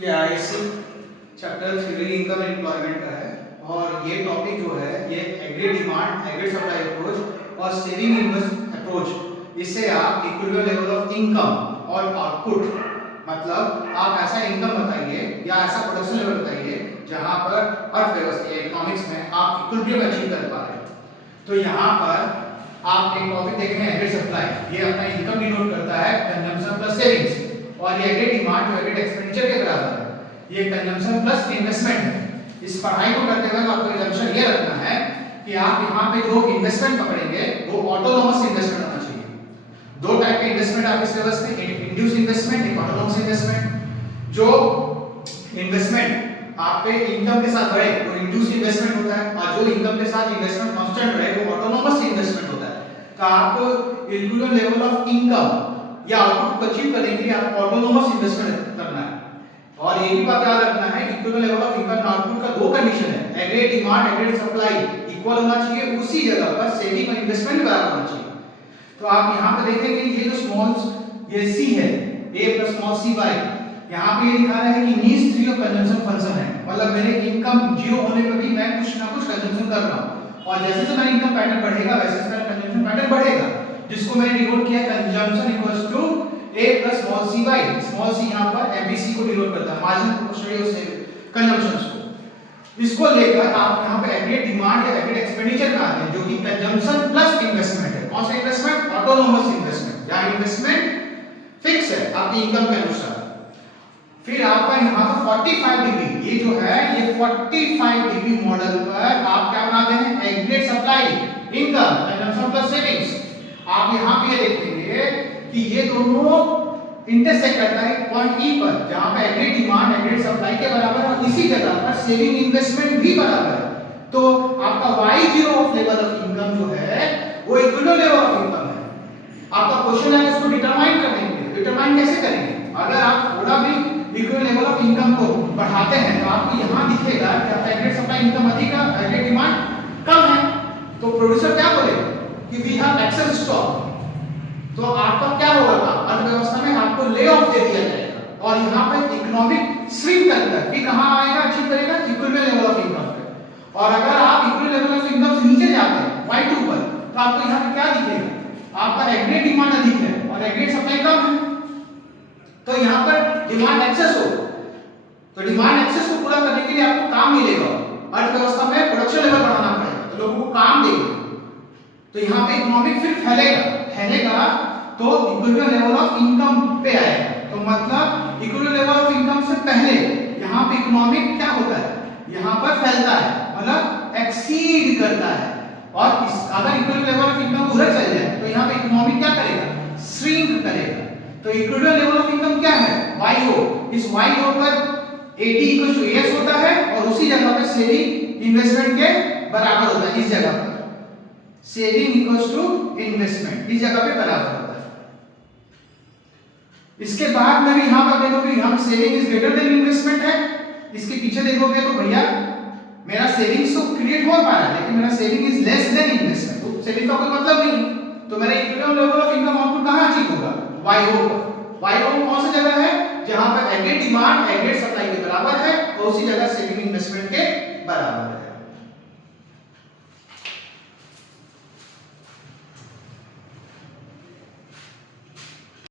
ये ISC chapter theory income employment का है और ये टॉपिक जो है ये agreed demand agreed supply approach और सेविंग इन्वेस्ट अप्रोच, इससे आप इक्विलिब्रियम लेवल ऑफ इनकम और आउटपुट, मतलब आप ऐसा इनकम बताइए या ऐसा प्रोडक्शन लेवल बताइए जहां पर अर्थव्यवस्था इकोनॉमिक्स में आप इक्विलिब्रियम अचीव कर पा रहे हैं। तो यहाँ पर आप एक टॉपिक देख रहे हैं एग्रीड सप्लाई, ये अपना इनकम डिनोट करता है कंजम्पशन प्लस सेविंग्स, और ये एग्रीड डिमांड जो एग्रीड एक्सपेंडिचर के बराबर है, ये कंजम्पशन प्लस इन्वेस्टमेंट है। इस पढ़ाई को करते हुए आपको एग्जाम्पशन ये रखना है कि आप यहाँ पे जो इन्वेस्टमेंट पकड़ेंगे वो ऑटोनोमस इन्वेस्टमेंट होना चाहिए। दो टाइप के इन्वेस्टमेंट आपके सिलेबस में, इंड्यूस इन्वेस्टमेंट, एक ऑटोनोमस इन्वेस्टमेंट। जो इन्वेस्टमेंट आपके इनकम के साथ बढ़े वो इंड्यूस इन्वेस्टमेंट होता है, और जो इनकम के साथ इन्वेस्टमेंट कांस्टेंट रहे वो ऑटोनोमस इन्वेस्टमेंट होता है। तो आपको इक्विलिब्रियम लेवल ऑफ इनकम या आउटपुट को अचीव करने के लिए आपको ऑटोनोमस इन्वेस्टमेंट करना है। और ये भी बात याद रखना है कि equilibrium level of income and output का दो कंडीशन है, agreed demand agreed supply equal होना चाहिए, उसी जगह पर सेविंग और इन्वेस्टमेंट बराबर होना चाहिए। तो आप यहाँ पे देखेंगे ये जो स्मॉल ये सी है a plus small C by, यहाँ पे ये दिखा रहा है कि नीड्स 3 ऑफ कंजम्पशन फंक्शन है, मतलब मेरे इनकम जीरो होने पे भी मैं कुछ ना कुछ कंजम्पशन कर रहा हूँ, और जैसे जैसे मेरा इनकम पैटर्न बढ़ेगा वैसे वैसे मेरा कंजम्पशन पैटर्न बढ़ेगा, जिसको मैंने डिनोट किया consumption equals to a plus small C by, small c यहाँ पर एमबीसी को डिनोट करता है, मार्जिनल प्रोपोर्शनल ऑफ कंजम्पशंस को। इसको लेकर आप यहाँ पे एग्रीड डिमांड या एग्रीड एक्सपेंडिचर में आते हैं जो कि कंजम्पशन प्लस इन्वेस्टमेंट है। कौन सा इन्वेस्टमेंट? ऑटोनोमस इन्वेस्टमेंट, जहां इन्वेस्टमेंट फिक्स है आपकी इनकम के अनुसार। फिर आपका यहाँ पर 45 डिग्री, ये जो है ये 45 डिग्री मॉडल पर आप क्या बनाते हैं? Aggregate supply income consumption plus savings. आप यहाँ पे ये देखेंगे कि ये दोनों इंटरसेक्ट करता है पॉइंट ई पर, जहां पे एग्रीड डिमांड एग्रीड सप्लाई के बराबर है, और इसी जगह पर सेविंग इन्वेस्टमेंट भी बराबर है। तो आपका y0 of level of income जो है वो इक्विलिब्रियम लेवल ऑफ इनकम है। आपका क्वेश्चन है इसको डिटरमाइन करने के लिए, डिटरमाइन कैसे करेंगे? अगर आप थोड़ा भी इक्विलिब्रियम लेवल ऑफ इनकम को बढ़ाते हैं तो आपको यहां दिखेगा कि आपका एग्रीड सप्लाई इनकम अधिक है, एग्रीड डिमांड कम है, तो प्रोड्यूसर क्या बोलेगा कि वी हैव एक्सेस स्टॉक। तो आपका क्या होगा? अर्थव्यवस्था में आपको ले ऑफ दे दिया जाएगा, और यहाँ पे इकोनॉमिक स्विंग करता है कि कहां आएगा, अचीव करेगा इक्विलिब्रियम लेवल ऑफ इनकम पे। और अगर आप इक्विलिब्रियम लेवल ऑफ इनकम से नीचे जाते हैं y2 पर, तो आपको यहाँ पे क्या दिखेगा? आपका एग्रीड डिमांड अधिक है और एग्रीड सप्लाई कम है, तो यहाँ पर डिमांड एक्सेस हो। तो डिमांड एक्सेस को पूरा करने के लिए आपको काम मिलेगा, अर्थव्यवस्था में प्रोडक्शन लेवल बढ़ाना पड़ेगा, तो लोगों को काम देंगे, तो यहाँ पे इकोनॉमिक फिर फैलेगा तो इक्विलिब्रियम लेवल ऑफ इनकम पे आएगा। तो मतलब इक्विलिब्रियम लेवल ऑफ इनकम से पहले यहाँ पे इकोनॉमिक क्या होता है? यहाँ पर फैलता है, मतलब एक्सीड करता है, और अगर इक्विलिब्रियम लेवल ऑफ इनकम उधर चल जाए तो यहाँ पे इकोनॉमिक क्या करेगा? श्रिंक करेगा। तो इक्विलिब्रियम लेवल ऑफ इनकम क्या है? YO। इस YO पर AD इक्वल टू AS होता है, और उसी जगह पे सेविंग इन्वेस्टमेंट के बराबर होता है। इस जगह पर सेविंग इक्वल्स टू इन्वेस्टमेंट इस जगह पे बराबर होता है। इसके बाद में भी यहां पर देखोगे यहां पे saving is greater than investment है, इसके पीछे देखोगे तो भैया मेरा सेविंग्स तो क्रिएट हो पा रहा है लेकिन मेरा saving is less than investment, तो सेविंग का कोई मतलब नहीं, तो मेरा equilibrium level of income output कहां अचीव होगा? YO पर। YO कौन सी जगह है? जहां पर एग्रीड डिमांड एग्रीड सप्लाई के बराबर है, और उसी जगह सेविंग इन्वेस्टमेंट के बराबर है।